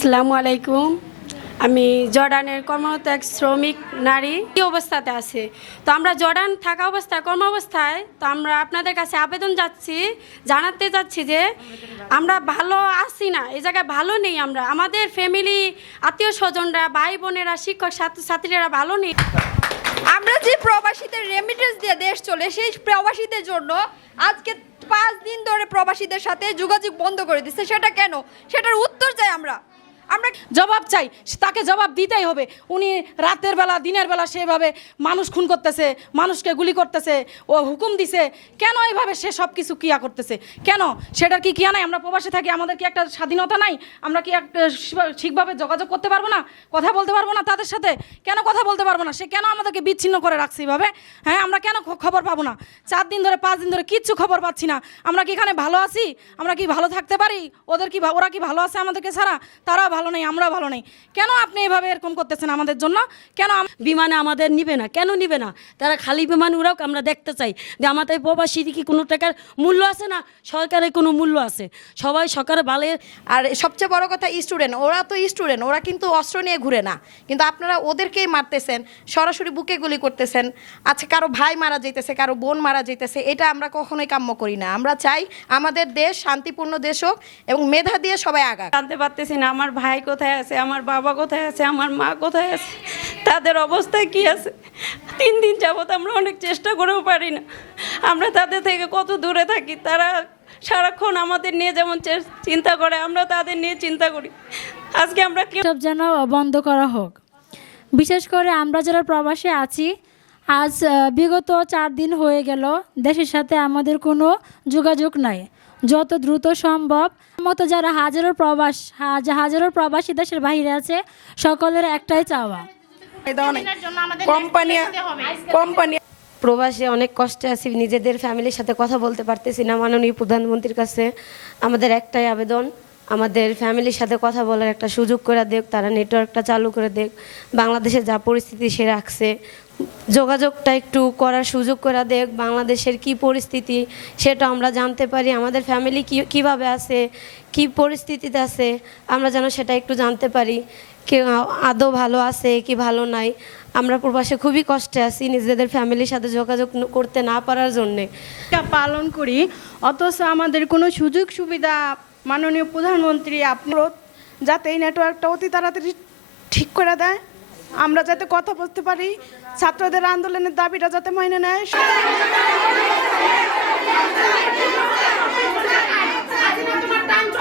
আসসালামু আলাইকুম। আমি জর্ডানের কর্মরত এক শ্রমিক নারী এই অবস্থাতে আছে। তো আমরা জর্ডান থাকা অবস্থায় কর্ম অবস্থায় তো আমরা আপনাদের কাছে আবেদন জানাতে চাচ্ছি যে আমরা ভালো আছি না, এই জায়গায় ভালো নেই। আমরা আমাদের ফ্যামিলি, আত্মীয় স্বজনরা, ভাই বোনেরা, শিক্ষক ছাত্রীরা ভালো নেই। আমরা যে প্রবাসীদের রেমিটেন্স দিয়ে দেশ চলে, সেই প্রবাসীদের জন্য আজকে 5 দিন ধরে প্রবাসীদের সাথে যোগাযোগ বন্ধ করে দিচ্ছে। সেটা কেন? সেটার উত্তর চাই আমরা জবাব চাই, তাকে জবাব দিতেই হবে। উনি রাতের বেলা দিনের বেলা সেভাবে মানুষ খুন করতেছে, মানুষকে গুলি করতেছে, ও হুকুম দিছে কেন? এইভাবে সে সব কিছু কিয়া করতেছে কেন? সেটার কি কিয়া নাই? আমরা প্রবাসে থাকি, আমাদের কি একটা স্বাধীনতা নাই? আমরা কি একটা ঠিকভাবে যোগাযোগ করতে পারবো না? কথা বলতে পারবো না তাদের সাথে? কেন কথা বলতে পারবো না? সে কেন আমাদেরকে বিচ্ছিন্ন করে রাখছে এইভাবে? হ্যাঁ, আমরা কেন খবর পাবো না? 4 দিন ধরে 5 দিন ধরে কিচ্ছু খবর পাচ্ছি না। আমরা কি এখানে ভালো আছি? আমরা কি ভালো থাকতে পারি? ওরা কি ভালো আছে আমাদেরকে ছাড়া? তারা ভালো নেই, আমরা ভালো নেই। কেন আপনি এভাবে এরকম করতেছেন আমাদের জন্য? কেন বিমানে আমাদের নিবে না? কেন নিবে না? তারা খালি বিমান উড়াক, আমরা দেখতে চাই যে আমাদের প্রবাসী কি কোনো টাকার মূল্য আছে না? সরকারের কোনো মূল্য আছে? সবাই সরকারের ভালো। আর সবচেয়ে বড় কথা স্টুডেন্ট, ওরা তো স্টুডেন্ট, ওরা কিন্তু অস্ত্র নিয়ে ঘুরে না, কিন্তু আপনারা ওদেরকেই মারতেছেন, সরাসরি বুকে গুলি করতেছেন। আচ্ছা, কারো ভাই মারা যাইতেছে, কারো বোন মারা যাইতেছে, এটা আমরা কখনোই কাম্য করি না। আমরা চাই আমাদের দেশ শান্তিপূর্ণ দেশ হোক এবং মেধা দিয়ে সবাই আগাক। জানতে পারতেছি না আমার ভাই কোথায় আছে, আমার বাবা কোথায় আছে, আমার মা কোথায় আছে, তাদের অবস্থা কি আছে। 3 দিন যাবত আমরা অনেক চেষ্টা করেও পারি না। আমরা তাদের থেকে কত দূরে থাকি, তারা সারাক্ষণ আমাদের নিয়ে যেমন চিন্তা করে, আমরা তাদের নিয়ে চিন্তা করি। আজকে আমরা সব যেন বন্ধ করা হোক। বিশেষ করে আমরা যারা প্রবাসে আছি, আজ বিগত 4 দিন হয়ে গেল দেশের সাথে আমাদের কোনো যোগাযোগ নাই। যত দ্রুত সম্ভব মতো যারা হাজারো প্রবাসী দেশের বাইরে আছে, সকলের একটাই চাওয়া। কোম্পানি প্রবাসে অনেক কষ্টে আছি, নিজেদের ফ্যামিলির সাথে কথা বলতে পারতেছি না। মাননীয় প্রধানমন্ত্রীর কাছে আমাদের একটাই আবেদন, আমাদের ফ্যামিলির সাথে কথা বলার একটা সুযোগ করে দেখ, তারা নেটওয়ার্কটা চালু করে দেখ। বাংলাদেশের যা পরিস্থিতি সে রাখছে, যোগাযোগটা একটু করার সুযোগ করে দেখ। বাংলাদেশের কি পরিস্থিতি সেটা আমরা জানতে পারি, আমাদের ফ্যামিলি কীভাবে আছে, কি পরিস্থিতিতে আছে, আমরা যেন সেটা একটু জানতে পারি। কেউ আদৌ ভালো আছে কি ভালো নাই। আমরা প্রবাসে খুবই কষ্টে আছি নিজেদের ফ্যামিলির সাথে যোগাযোগ করতে না পারার জন্যে। পালন করি, অথচ আমাদের কোনো সুযোগ সুবিধা মাননীয় প্রধানমন্ত্রী আপনার যাতে এই নেটওয়ার্কটা অতি তাড়াতাড়ি ঠিক করে দেয়, আমরা যাতে কথা বলতে পারি, ছাত্রদের আন্দোলনের দাবিটা যাতে মাইনে নেয়।